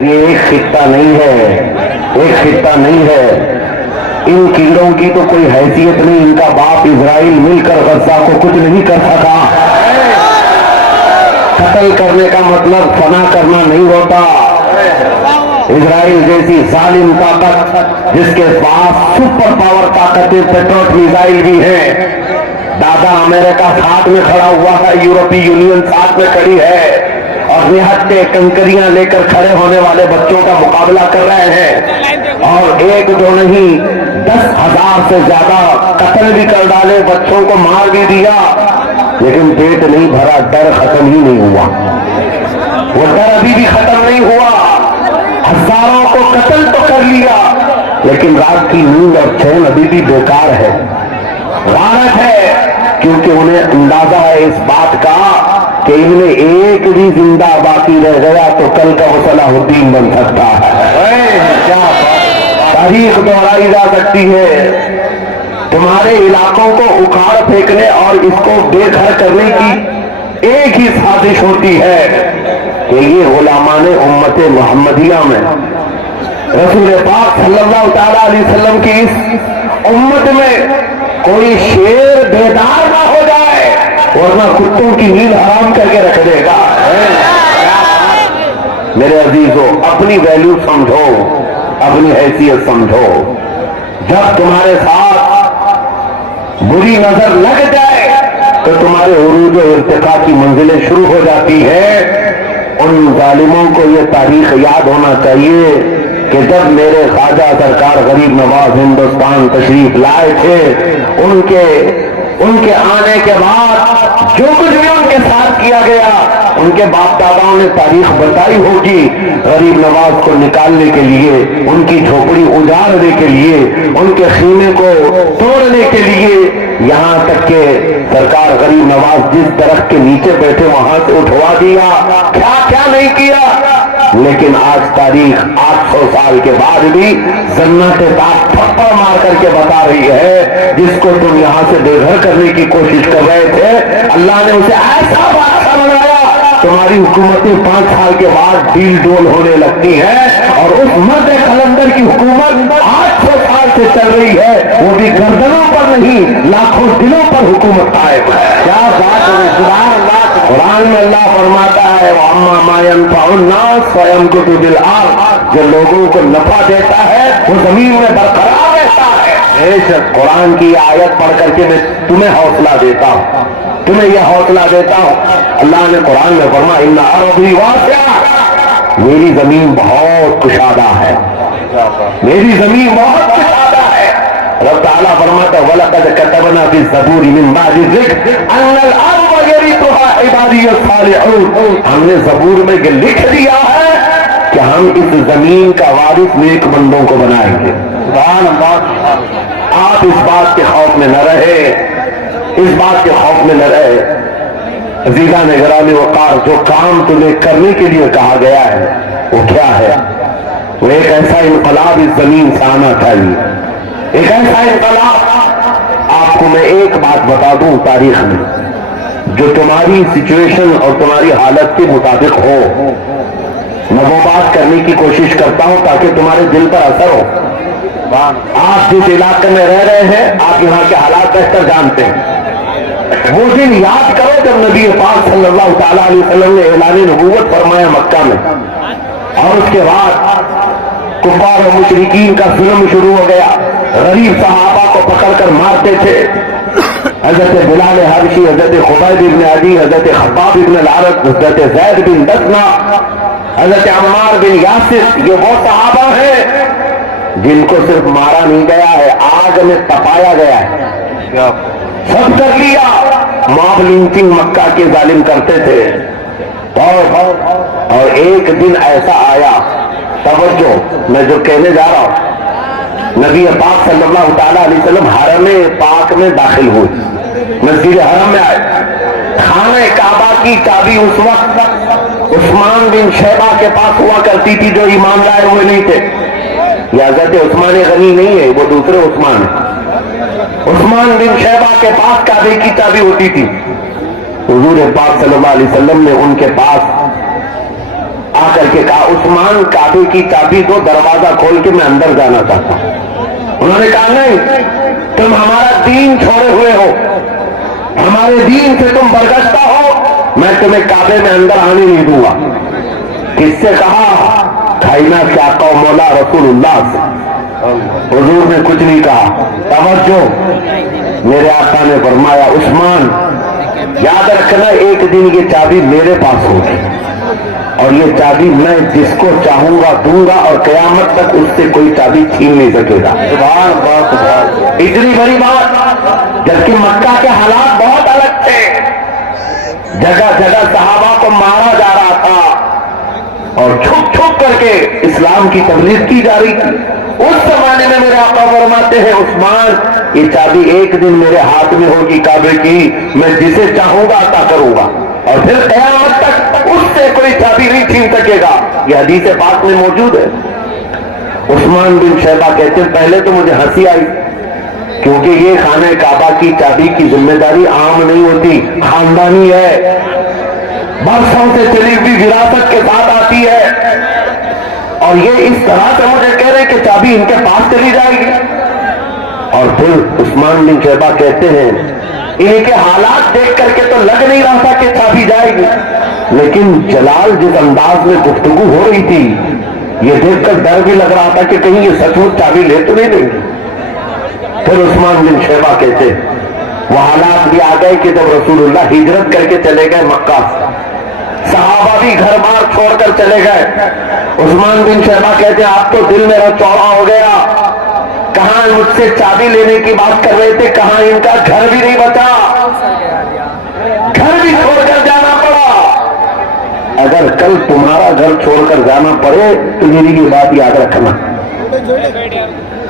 یہ ایک خطہ نہیں ہے، ایک خطہ نہیں ہے۔ ان کیڑوں کی تو کوئی حیثیت نہیں، ان کا باپ اسرائیل مل کر غزہ کو کچھ نہیں کر سکا۔ قتل کرنے کا مطلب فنا کرنا نہیں ہوتا۔ اسرائیل جیسی ظالم طاقت جس کے پاس سپر پاور طاقتیں پیٹروٹ میزائل بھی ہیں، دادا امریکہ ساتھ میں کھڑا ہوا ہے، یورپی یونین ساتھ میں کھڑی ہے، اور نہتے کنکریاں لے کر کھڑے ہونے والے بچوں کا مقابلہ کر رہے ہیں، اور ایک دو نہیں 10,000 سے زیادہ قتل بھی کر ڈالے، بچوں کو مار بھی دیا، لیکن پیٹ نہیں بھرا، ڈر ختم ہی نہیں ہوا۔ وہ ڈر ابھی بھی ختم نہیں ہوا۔ ہزاروں کو قتل تو کر لیا، لیکن رات کی نیند اور چین ابھی بھی بیکار ہے، غارت ہے، کیونکہ انہیں اندازہ ہے اس بات کا کہ ان میں ایک بھی زندہ باقی رہ گیا تو کل کا وہ صلاح الدین بن سکتا ہے۔ کیا تاریخ دہرائی جا سکتی ہے۔ تمہارے علاقوں کو اکھاڑ پھینکنے اور اس کو بے گھر کرنے کی ایک ہی سازش ہوتی ہے کہ یہ غلامان امت محمدیہ میں رسول پاک صلی اللہ تعالی علیہ وسلم کی اس امت میں کوئی شیر بیدار نہ ہو جائے، ورنہ کتوں کی نیند حرام کر کے رکھ دے گا۔ میرے عزیزو، اپنی ویلیو سمجھو، اپنی حیثیت سمجھو۔ جب تمہارے ساتھ بری نظر لگ جائے تو تمہارے عروج و ارتقاء کی منزلیں شروع ہو جاتی ہیں۔ ان ظالموں کو یہ تاریخ یاد ہونا چاہیے کہ جب میرے خواجہ سرکار غریب نواز ہندوستان تشریف لائے تھے، ان کے آنے کے بعد جو کچھ بھی ان کے ساتھ کیا گیا، ان کے باپ داداؤں نے تاریخ بتائی ہوگی، غریب نواز کو نکالنے کے لیے، ان کی جھوپڑی اجاڑنے کے لیے، ان کے خیمے کو توڑنے کے لیے، یہاں تک کہ سرکار غریب نواز جس درخت کے نیچے بیٹھے وہاں سے اٹھوا دیا، کیا کیا نہیں کیا۔ لیکن آج تاریخ 800 سال کے بعد بھی جنت پاک تھپڑ مار کر کے بتا رہی ہے، جس کو تم یہاں سے بے گھر کرنے کی کوشش کر رہے تھے، اللہ نے اسے ایسا بادشاہ بنایا، تمہاری حکومتیں 5 سال کے بعد ڈیل ڈول ہونے لگتی ہیں، اور اس مرد قلندر کی حکومت 800 سال سے چل رہی ہے، وہ بھی گردنوں پر نہیں لاکھوں دلوں پر حکومت قائم ہے۔ کیا بات ہے، سبحان اللہ۔ قرآن میں اللہ فرماتا ہے وَأَمَّا مَا يَنْفَعُ النَّاسَ فَيَمْكُثُ فِي الْأَرْضِ، جو لوگوں کو نفع دیتا ہے وہ زمین میں برقرار رہتا ہے۔ بے شک قرآن کی آیت پڑھ کر کے میں تمہیں حوصلہ دیتا ہوں، تمہیں یہ حوصلہ دیتا ہوں۔ اللہ نے قرآن میں فرمایا إِنَّ أَرْضِي وَاسِعَةٌ، میری زمین بہت کشادہ ہے، میری زمین بہت کشادہ ہے۔ رب تعالیٰ فرماتا ہے وَلَقَدْ كَتَبْنَا فِي الزَّبُورِ مِن بَعْدِ الذِّكْرِ أَنَّ الْأَرْضَ يَرِثُهَا عِبَادِيَ الصَّالِحُونَ، ہم نے زبور میں یہ لکھ دیا ہے کہ ہم اس زمین کا وارث نیک بندوں کو بنائیں گے۔ سبحان اللہ۔ آپ اس بات کے خوف میں نہ رہے، اس بات کے خوف میں نہ رہے۔ عزیزان گرامی وقار، جو کام تمہیں کرنے کے لیے کہا گیا ہے وہ کیا ہے؟ وہ ایک ایسا انقلاب اس زمین سے آنا چاہیے، ایک ایسا انقلاب۔ آپ کو میں ایک بات بتا دوں تاریخ میں، جو تمہاری سچویشن اور تمہاری حالت کے مطابق ہو، میں وہ بات کرنے کی کوشش کرتا ہوں تاکہ تمہارے دل پر اثر ہو۔ آپ جس علاقے میں رہ رہے ہیں، آپ یہاں کے حالات بہتر جانتے ہیں۔ وہ دن یاد کرو جب نبی پاک صلی اللہ تعالیٰ علیہ وسلم نے اعلان نبوت فرمایا مکہ میں، اور اس کے بعد کفار و مشرکین کا ظلم شروع ہو گیا، غریب صحابہ کو پکڑ کر مارتے تھے۔ حضرت بلال حبشی، حضرت خبیب بن عدی، حضرت خباب بن العرب، حضرت زید بن دسنا، حضرت عمار بن یاسر، یہ وہ صحابہ ہیں جن کو صرف مارا نہیں گیا ہے، آگ میں تپایا گیا ہے، سب کر لیا۔ موب لنچنگ مکہ کے ظالم کرتے تھے، اور ایک دن ایسا آیا، توجہ میں جو کہنے جا رہا ہوں، نبی پاک صلی اللہ تعالیٰ علیہ وسلم حرم پاک میں داخل ہوئے، مسجد حرم میں آئے، خانہ کعبہ کی چابی اس وقت عثمان بن شیبہ کے پاس ہوا کرتی تھی، جو ایمان لائے ہوئے نہیں تھے۔ یہ حضرت عثمان غنی نہیں ہے، وہ دوسرے عثمان ہیں۔ عثمان بن شیبہ کے پاس کعبے کی چابی ہوتی تھی۔ حضور پاک صلی اللہ علیہ وسلم نے ان کے پاس آ کر کے کہا عثمان کعبے کی چابی دو، دروازہ کھول کے میں اندر جانا چاہتا ہوں۔ انہوں نے کہا نہیں، تم ہمارا دین چھوڑے ہوئے ہو، ہمارے دین سے تم برگشتہ ہو، میں تمہیں کعبے میں اندر آنے نہیں دوں گا۔ کس سے کہا؟ کھائنا کیا کہ مولا رسول اللہ سے۔ حضور نے کچھ نہیں کہا۔ توجہ، میرے آقا نے فرمایا عثمان یاد رکھنا ایک دن یہ چابی میرے پاس ہوگی، اور یہ چابی میں جس کو چاہوں گا دوں گا، اور قیامت تک اس سے کوئی چابی چھین نہیں سکے گا۔ سبحان اللہ، سبحان اللہ۔ اتنی بڑی بات، جبکہ مکہ کے حالات بہت الگ تھے، جگہ جگہ صحابہ کو مارا جا رہا تھا اور چھپ چھپ کر کے اسلام کی تبلیغ کی جا رہی تھی۔ اس زمانے میں میرے آقا فرماتے ہیں عثمان یہ چابی ایک دن میرے ہاتھ میں ہوگی کعبے کی، میں جسے چاہوں گا عطا کروں گا، اور پھر قیامت تک اس سے کوئی چابی نہیں چھین سکے گا۔ یہ حدیث پاک میں موجود ہے۔ عثمان بن شیبہ کہتے ہیں پہلے تو مجھے ہنسی آئی، کیونکہ یہ خانہ کعبہ کی چابی کی ذمہ داری عام نہیں ہوتی، خاندانی ہے، برسوں سے چلی ہوئی وراثت کے ساتھ آتی ہے، اور یہ اس طرح سے مجھے کہہ رہے کہ چابی ان کے پاس چلی جائے گی۔ اور پھر عثمان بن شیبہ کہتے ہیں ان کے حالات دیکھ کر کے تو لگ نہیں رہا تھا کہ چابی جائے گی، لیکن جلال جس انداز میں گفتگو ہو رہی تھی یہ دیکھ کر ڈر بھی لگ رہا تھا کہ کہیں یہ سچ مچ چابی لے تو نہیں دیں گے۔ پھر عثمان بن شیبہ کہتے وہ حالات بھی آ گئے کہ جب رسول اللہ ہجرت کر کے چلے گئے مکہ سے، صحابہ بھی گھر بار چھوڑ کر چلے گئے۔ عثمان بن شیبہ کہتے ہیں آپ تو دل میرا چوڑا ہو گیا، کہاں مجھ سے چابی لینے کی بات کر رہے تھے، کہاں ان کا گھر بھی نہیں بچا، گھر بھی چھوڑ کر جانا پڑا۔ اگر کل تمہارا گھر چھوڑ کر جانا پڑے تو میری یہ بات یاد رکھنا،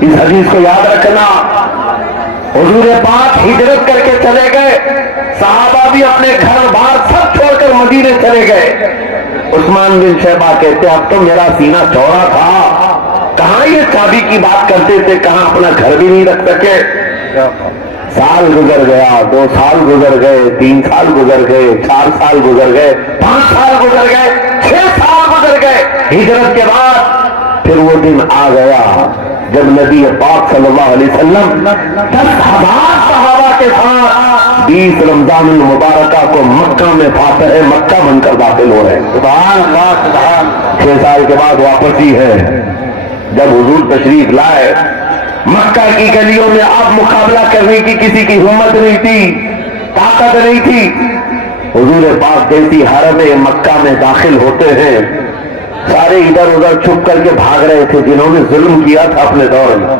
اس حدیث کو یاد رکھنا۔ حضور پاک ہجرت کر کے چلے گئے، صحابہ بھی اپنے گھر بار سب چھوڑ کر مدینے چلے گئے۔ عثمان بن شیبہ کہتے اب تو میرا سینہ چوڑا تھا، کہاں یہ چابی کی بات کرتے تھے، کہاں اپنا گھر بھی نہیں رکھ سکے۔ سال گزر گیا، 2 سال گزر گئے، 3 سال گزر گئے، 4 سال گزر گئے، 5 سال گزر گئے، 6 سال گزر گئے۔ ہجرت کے بعد پھر وہ دن آ گیا جب نبی پاک صلی اللہ علیہ وسلم 10,000 صحابہ کے ساتھ 20 رمضان المبارکہ کو مکہ میں فاتح مکہ بن کر داخل ہو رہے ہیں۔ سبحان اللہ، سبحان۔ 6 سال کے بعد واپسی ہے، جب حضور تشریف لائے مکہ کی گلیوں میں اب مقابلہ کرنے کی کسی کی ہمت نہیں تھی، طاقت نہیں تھی۔ حضور پاک جیسی حرم مکہ میں داخل ہوتے ہیں سارے ادھر ادھر چھپ کر کے بھاگ رہے تھے جنہوں نے ظلم کیا تھا اپنے دور میں،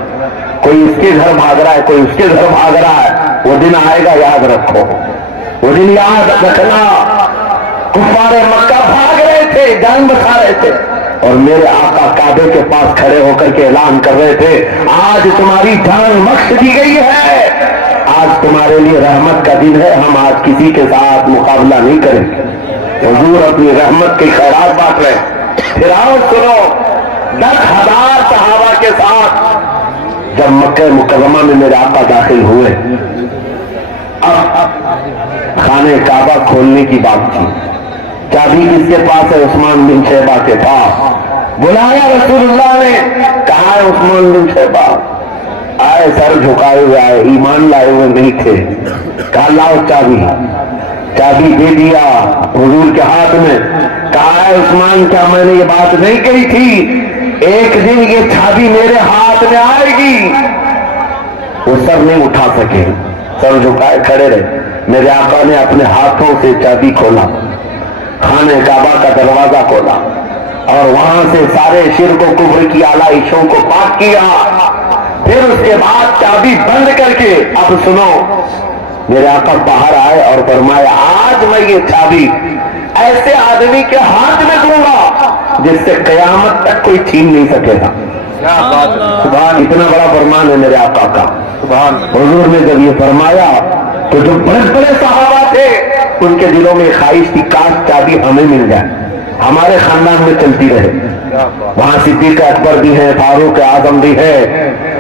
کوئی اس کے گھر بھاگ رہا ہے، کوئی اس کے گھر بھاگ رہا ہے۔ وہ دن آئے گا، یاد رکھو، وہ دن یاد رکھنا۔ کفار مکہ بھاگ رہے تھے، جان بچا رہے تھے، اور میرے آقا کعبے کے پاس کھڑے ہو کر کے اعلان کر رہے تھے آج تمہاری جان بخش دی گئی ہے، آج تمہارے لیے رحمت کا دن ہے، ہم آج کسی کے ساتھ مقابلہ نہیں کریں گے۔ حضور اپنی رحمت کی خیرات بانٹ رہے ہیں۔ پھر آؤ سنو، 10,000 صحابہ کے ساتھ جب مکہ مکرمہ میں میرے آقا داخل ہوئے، اب خانہ کعبہ کھولنے کی بات تھی۔ چابی کس کے پاس ہے؟ عثمان بن شیبہ کے پاس۔ بلایا رسول اللہ نے، کہا ہے عثمان بن شیبہ آئے، سر جھکائے ہوئے آئے، ایمان لائے ہوئے نہیں تھے، کہا لاؤ چابی۔ چابی دے دیا حضور کے ہاتھ میں، کہا ہے عثمان کیا میں نے یہ بات نہیں کہی تھی ایک دن یہ چابی میرے ہاتھ میں آئے گی؟ وہ سر نہیں اٹھا سکے، سر جھکائے کھڑے رہے۔ میرے آقا نے اپنے ہاتھوں سے چابی کھولا، خانہ کعبہ کا دروازہ کھولا، اور وہاں سے سارے شرک و کفر کی آلائشوں کو پاک کیا۔ پھر اس کے بعد چابی بند کر کے اب سنو، میرے آقا باہر آئے اور فرمایا آج میں یہ چابی ایسے آدمی کے ہاتھ میں دوں گا جس سے قیامت تک کوئی چھین نہیں سکے گا۔ سبحان، اتنا بڑا فرمان ہے میرے آقا کا۔ سبحان۔ حضور نے جب یہ فرمایا تو جو بڑے بڑے صحابہ تھے ان کے دلوں میں خواہش تھی کاش چابی ہمیں مل جائے، ہمارے خاندان میں چلتی رہے۔ وہاں صدیق اکبر بھی ہیں، فاروق اعظم بھی ہے،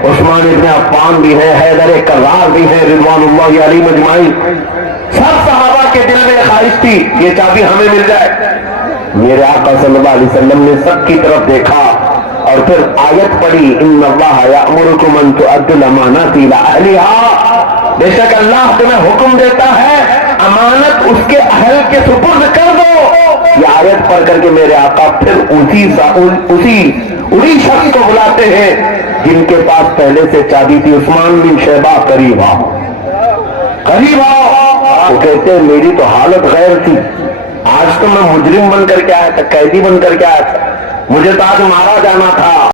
عثمان ابن عفان بھی ہیں، حیدر کرار بھی ہیں، رضوان اللہ علیہ مجمعین۔ سب صحابہ کے دل میں خواہش تھی یہ چابی ہمیں مل جائے۔ میرے آقا صلی اللہ علیہ وسلم نے سب کی طرف دیکھا اور پھر آیت پڑھی ان اللہ یأمرکم ان تؤدوا الامانات الی اہلھا، بے شک اللہ تمہیں حکم دیتا ہے امانت اس کے اہل کے سپرد کر دو۔ یہ آیت پڑھ کر کے میرے آقا پھر اسی شخص کو بلاتے ہیں جن کے پاس پہلے سے چابی تھی، عثمان بن شیبہ قریب آؤ، قریب آؤ۔ وہ کہتے ہیں میری تو حالت غیر تھی، آج تو میں مجرم بن کر کے آیا تھا، قیدی بن کر کے آیا تھا، مجھے تو آج مارا جانا تھا۔